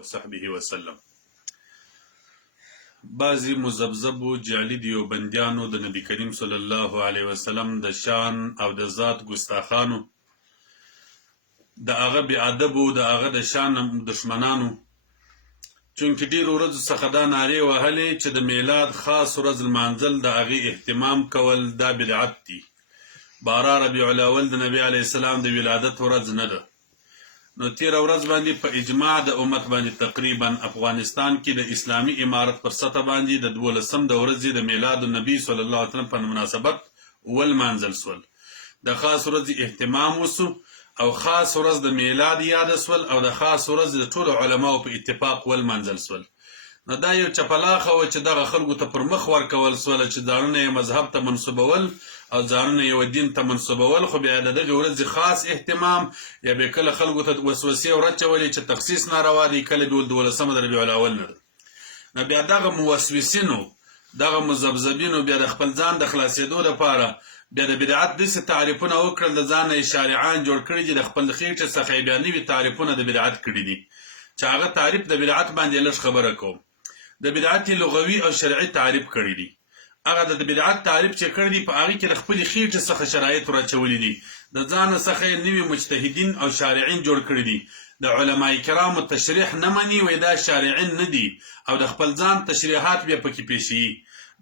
وصحبه وسلم. بعضی مذبذبو جعلي دیوبندیانو د نبی کریم صلی الله علیه وسلم د شان او د ذات ګستاخانو، د هغه بې ادبو، د هغه د شان دشمنانو، چونکې ډېرو ورځو څخه دا نارې وهلې چې د میلاد خاص ورځ لمانځل د هغې اهتمام کول دا بدعت دي. 12 ربیع الاول د نبی علیه السلام د ولادت ورځ نه ده. نو تیره ورځ باندې په اجماع د امت باندې تقریبا افغانستان کې د اسلامي امارت پر سطح باندې د 12 د ورځې د میلاد النبي صلی الله علیه وسلم په مناسبت ولمانځل سول. د خاص ورځې اهتمام وسو او خاص ورځ د میلاد یاد سول او د خاص ورځ د ټولو علماو په اتفاق ولمانځل سول. نو دا یو چپلاخه و چې دغه خلکو ته پر مخ ورکول سول چې ځانونه یې مذهب ته منسوبول او ځانونه یو دین ته منسوبول، خو بیا د دغې ورځې خاص اهتمام یا به کله خلکو ته وسوسې ورچولې چې تخصیص ناروا دی، کله به 12 د ربیع الاول نه ده. نو بیا دغه موسوسینو، دغه مذبذبینو بیا د خپل ځان د خلاصېدو لپاره بیا د بدعت داسې تعریفونه وکړل، د ځان یې شارعان جوړ کړي دي، د خپل خېټې څخه یې بیا نوي تعریفونه د بدعت کړي دي چې هغه تعریف د بدعت باندې لږ خبره کوم. د بدعت لغوي او شرعي تعریف کړي دي. هغه د بدعت تعریف چې کړی دی په هغې کې د خپلې خېټې څخه شرایط ورچولي دي، د ځان څخه یې نوي مجتهدین او شارعین جوړ کړي دي. د علماء کرامو تشریح نه مني، وایي دا شارعین نه دي او د خپل ځان تشریحات بیا پکې پیښوي.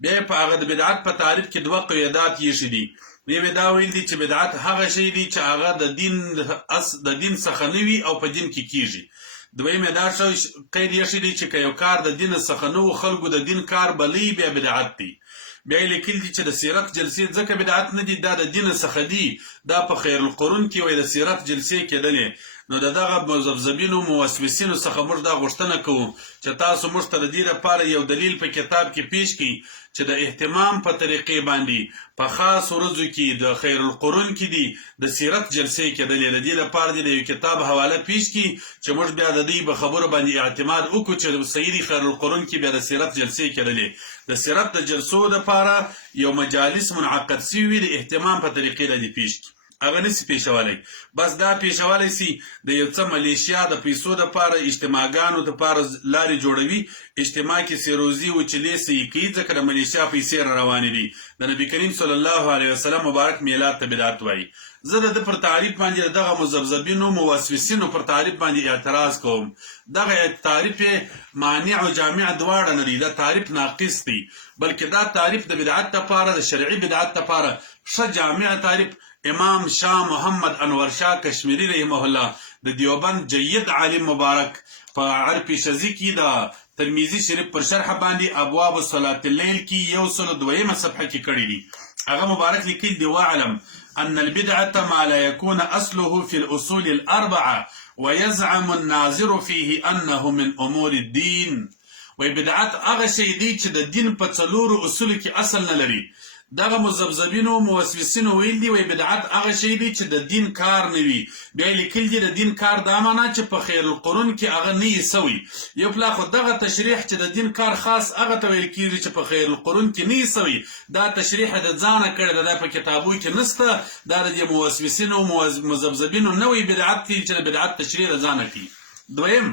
بیا یې په هغه د بدعت په تعریف کې 2 قیودات ایښي دي. یو دا ویل دي چې بدعت هغه شی دی چې هغه د دین څخه نه وي او په دین کې کیږي. دویم یې دا قید ایښی دی چې که یو کار د دین څخه نه و، خلکو د دین کار بلوي، بیا بدعت دی. بیا یې لیکلي دي چې د سیرت جلسې ځکه بدعت نه دي، دا د دین څخه دي. دا په خیر القرون کې وایي د سیرت جلسې کېدلې. نو د دغه مذبذبینو موسوسینو څخه موږ دا غوښتنه کوو چې تاسو موږ ته د دې لپاره یو دلیل په کتاب کې پیش کړئ چې د اهتمام په طریقې باندې په خاص ورځو کې د خیر القرون کې دي د سیرت جلسې کېدلې. د دې لپاره د یو کتاب حواله پیش کړئ چې موږ بیا د دې په خبرو باندې اعتماد وکړو چې صحیح خیر القرون کې بیا د سیرت جلسې کېدلې. د سیرت د جلسو لپاره یو مجالس منعقد شوي د اهتمام په طریقې باندې پیش کړئ. هغه نسی پیښولی، بس دا پیښولی سي د یو څه ملیشیا د پیسو دپاره اجتماعګانو دپاره لارې جوړوي. اجتماع کې سیروزي وچلې سه یې کوي ځکه د ملیشیا پیسې را روانې دي. د نبي کریم صلی الله علیه وسلم مبارک میلاد ته بدعت وایي. زه د ده پر تعریف باندې دغه مذبذبینو موسوسینو پر تعریف باندې اعتراض کوم. دغه تعریف مانع او جامع دواړه نه دي، دا تعریف ناقص دی، بلکې دا تعریف د بدعت دپاره، د شرعي بدعت دپاره ښه جامع تعریف امام شاه محمد انور شاه کشمیری رحمه الله د دیوبند جید عالم مبارک په عرف شذی کې د ترمذی شریف پر شرح باندې ابواب صلاه الليل کې 102 صفحه کې کړی دي. هغه مبارک لیکلی دی: واعلم ان البدعه ما لا يكون اصله في الاصول الاربعه ويزعم الناظر فيه انه من امور الدين. وی بدعت هغه شی دی چې د دین په 4 اصول کې اصل نه لري. دغه مذبذبینو موسوسینو ویل دي وی بدعت هغه شی دی چې د دین کار نه وي. بیا لیکل دي د دین کار دا معنا چې په خیر القرون کې هغه نه یې سوی. یو پلا خو دغه تشریح چې د دین کار خاص هغه ته ویل کېږي چې په خیر القرون کې نه یې سوی، دا تشریح د ځانه کړی ده، دا په کتابو کې نسته. دا د موسوسینو مذبذبینو نوی بدعت دی چې د بدعت تشریح د ځانه کوي. دویم،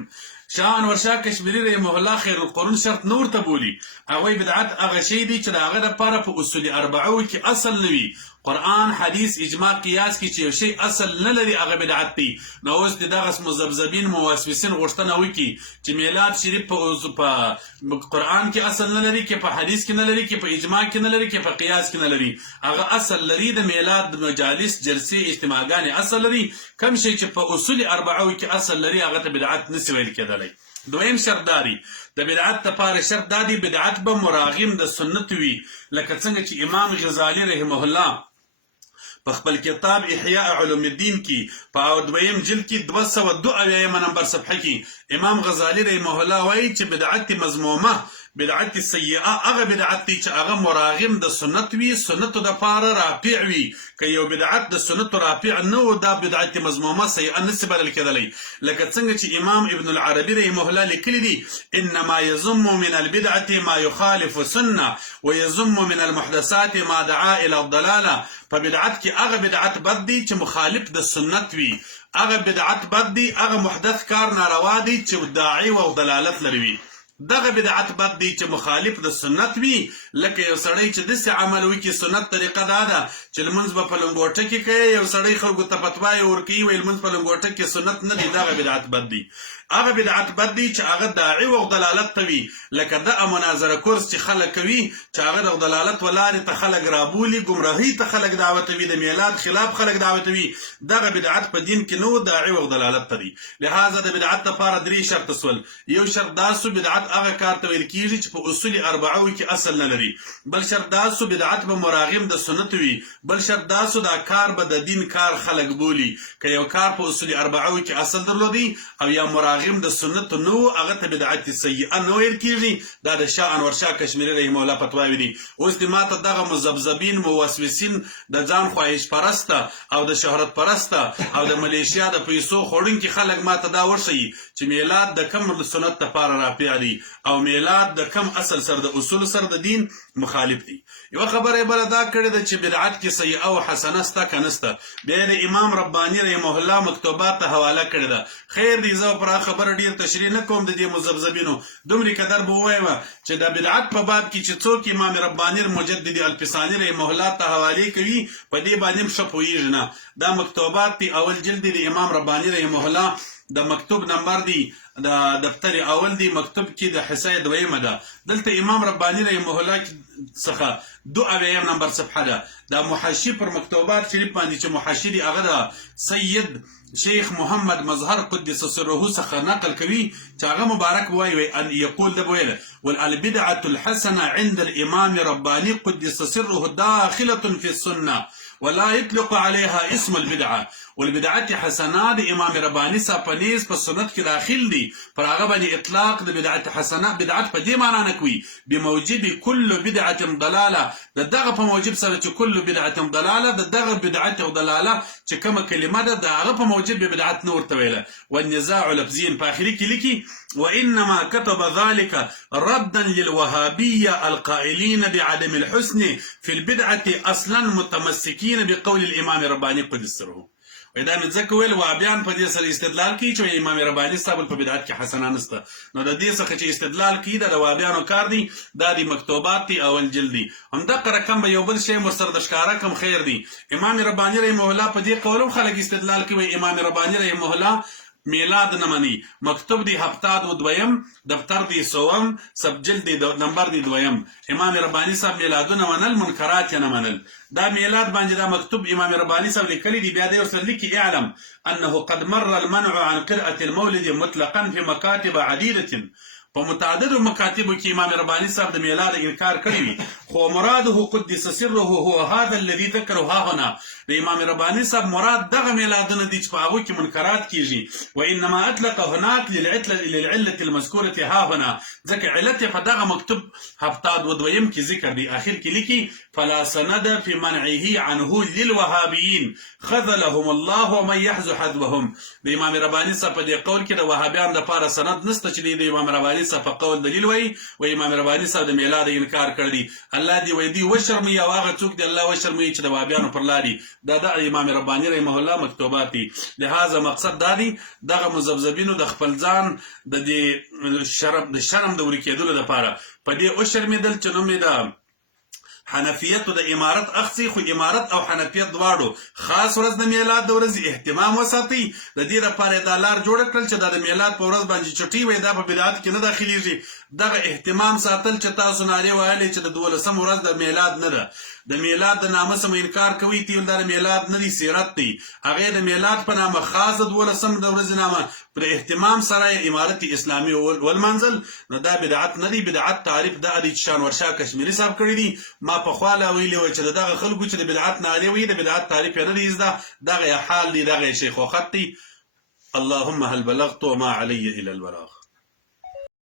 شاه انور شاه کشمیری رحمه الله خیر القرون شرط نه ورته بولي. هغوی بدعت هغه شی دی چې د هغه دپاره په اصول اربعو کې اصل نه وي. قرآن، حدیث، اجماع، قیاس کې چې یو شی اصل نه لري هغه بدعت دی. نو اوس د دغه مذبذبین موسوسین غوښتنه وکړي چې میلاد شریف په قرآن کې اصل نه لري، کې په حدیث کې نه لري، کې په اجماع کې نه لري، کې په قیاس کې نه لري. هغه اصل لري د میلاد مجالس، جلسې، اجتماعګانې اصل لري. کم شی چې په اصول اربعو کې اصل لري هغه ته بدعت نسی ویل کېدلی. دویم شرط داری د بدعت لپاره شرط دادی بدعت به مراغم د سنت وي، لکه څنګه چې امام غزالی رحمه الله په خپل کتاب احیاء علوم الدین کې په 2م جلد کې 202 نمبر صفحه کې امام غزالی رحمه الله وایي چې بدعت مذمومه بدعت سیئه هغه بدعت دی چې هغه مراغم د سنت وي، سنتو د پاره رافع وي. که یو بدعت د سنتو رافع نه و، دا بدعت مذمومه سیئه نسی بلل کېدلی. لکه څنګه چې امام ابن العربي رحمه الله لیکلی دی: انما يذم من البدعه ما يخالف سنه ويذم من المحدثات ما دعا الى الضلاله. په بدعت کې هغه بدعت بد دی چې مخالف د سنت وي، هغه بدعت بد دی، هغه محدث کار ناروا دی چې داعی او ضلالت لري وي. دغه بدعت بد دی چې مخالف د سنت وي، لکه یو سړی چې داسې عمل وکړي. سنت طریقه دا ده چې لمونځ به په لنګوټه کې کوي، یو سړی خلکو ته فتوا ورکوي وایي لمونځ په لنګوټه کې سنت نه دی، دغه بدعت بد دی. هغه بدعت بد دی چې هغه داعی او ضلالت ته وي، لکه د مناظره کورس چې خلک کوي چې هغه د ضلالت ولارې ته خلک رابولي، ګمراهۍ ته خلک دعوتوي، د میلاد خلاف خلک دعوتوي. دغه بدعت په دین کې نه، داعی او ضلالت ته دی. لہذا د بدعت لپاره 3 شرط سول. یو شرط دا سو بدعت هغه کار ته ویل کیږي چې په اصول اربعه کې اصل نه لري. بل شرط دا سو بدعت به مراغم د سنت وي. بل شرط دا سو دا کار به د دین کار خلک بولی. که یو کار په اصول اربعه کې اصل درلودي او یا مراغم د سنت نو، هغه ته بدعت سیئه نه ویل کیږي. دا د شاه انور شاه کشمیری رحمه الله فتواوی دي. اوس د ماته دغه مذبذبین موسوسین د ځان خواهش پرسته او د شهرت پرسته او د ملیشیا د پیسو خوړونکي خلک ماته دا ورشي چې میلاد د کم سنت لپاره رافع دی او میلاد د کم اصل سره د اصول سره د دین مخالف دی. یو خبره بل دا کړی ده چې بدعت کې سیئه او حسنه ستا کنسته. بیا د امام ربانی رحمه الله مکتوبات ته حواله کړی ده. خیر دی، زه پر خبره ډیر تشریح نه کوم د دې مذبذبینو. دومره قدر به وایم چې د بدعت په باب کې چې څوک امام ربانی مجدد الفسانی رحمه الله ته حواله کوي، په دې باندې ښه پوهیږي نه. دا مکتوبات دی، اول جلد دی امام ربانی رحمه الله، د مکتوب نمبر دی د دفتر اول دی، مکتوب کې د حصه دویمه ده. دلته امام ربانی رحمه الله څخه 2 نمبر صفحه ده. دا محاشی پر مکتوبات شریف باندې چې محاشی دی هغه د سید شیخ محمد مظهر قدس سره څخه نقل کوي چې هغه مبارک وایي ان یقول ده ویل: والبدعه الحسنه عند الامام رباني قدس سره داخله في السنه ولا يطلق عليها اسم البدعه. والبدعت حسنه د امام رباني صاحب په سنت کې داخل دي، پر هغه باندې اطلاق د بدعت حسنه بدعت په دې معنی نه کوي بموجب كل بدعه ضلاله. دغه په موجب سره چې كل بدعه ضلاله، دغه بدعت او ضلاله چې کومه کلمه ده دغه په موجب بدعت نه ورته ویله. والنزاع لفظين په اخر کې لیکي: وانما كتب ذلك ردا للوهابيه القائلين بعدم الحسن في البدعه اصلا متمسكين بقول الامام رباني قدس سره. دا مې ځکه ویل وهابیان په دې سره استدلال کوي چې امام رباني صاحب په بدعت کې حسنه نشته. نو د دې څخه چې استدلال کوي دا د وهابیانو کار دی. دا د مکتوبات دی اول جلد دی. همدغه رقم به یو بل شی ورسره د ښکاره کم خیر دی. امام رباني رحمه الله په دې قولم خلک استدلال کوي. امام رباني رحمه الله میلاد نه مني. مکتوب دی هفتاد و دویم، دفتر دی سوم، سب جلد دی نمبر دی دویم. امام رباني صاحب میلادونه منل، منکرات نه منل. دا میلاد باندې دا مکتوب امام رباني صاحب لیکلی دی. بیا دی ورسره لیکي: اعلم انه قد مر المنع عن قراءة المولد مطلقا في مكاتب عديدة. په متعددو مکاتبو کې امام رباني صاحب د میلاد انکار کړی وي، خو مراده قدس سره هو هذا الذي ذكره ها هنا. د امام رباني صاحب مراد دغه میلادونه دي چې په هغو کې منکرات کیږي. وانما اطلق هناك للعله المذكوره ها هنا، ځکه علت په دغه مکتوب هفتاد و دویم کې ذکر دی. اخر کې لیکي: فلا سند في منعه عنه للوهابيين خذلهم الله ومن يحذ حذوهم. د امام رباني صاحب په دې قول کې د وهابیانو لپاره سند نشته چې د امام رباني صاحب په قول دلیل وایي و امام رباني صاحب د میلاد انکار کړی. الله دې وایي دی وشرمي او هغه څوک دی الله وشرمي چې د وهابیانو پر لاري. دا د امام رباني رحمه الله مکتوبات دي. لہذا مقصد دا دی دغه مذبذبینو د خپل ځان د دې شرم د ورکېدلو لپاره په دې او شرمېدل چې نوم یې ده حنفیت د امارت اخصي. خو امارت او حنفیت دواړو خاص ورځ د میلاد د ورځې اهتمام وساتي. د دې لپاره دا لار جوړ کړل چې دا د میلاد په ورځ باندې چټي وي، دا په بدعت کې نه داخليږي. دغه اهتمام ساتل چې تاسو نارې وهلې چې د 12 ورځ د میلاد نه ده، د میلاد د نامه سم انکار کوي، تیل د میلاد نه دی، سیرت دی. هغه د میلاد په نامه خاص د 12 د ورځې نامه پر اهتمام سره امارت اسلامي والمنزل. نو دا بدعت نه دی. بدعت تعریف د علي شان ورشاه کشمیری صاحب کړی دی. ما په خواله ویلی و چې دغه خلکو چې د بدعت نارې وي د بدعت تعریف نه دی زده، دغه حال دی، دغه شیخ وخت دی. اللهم هل بلغت وما علي الى البلاغ.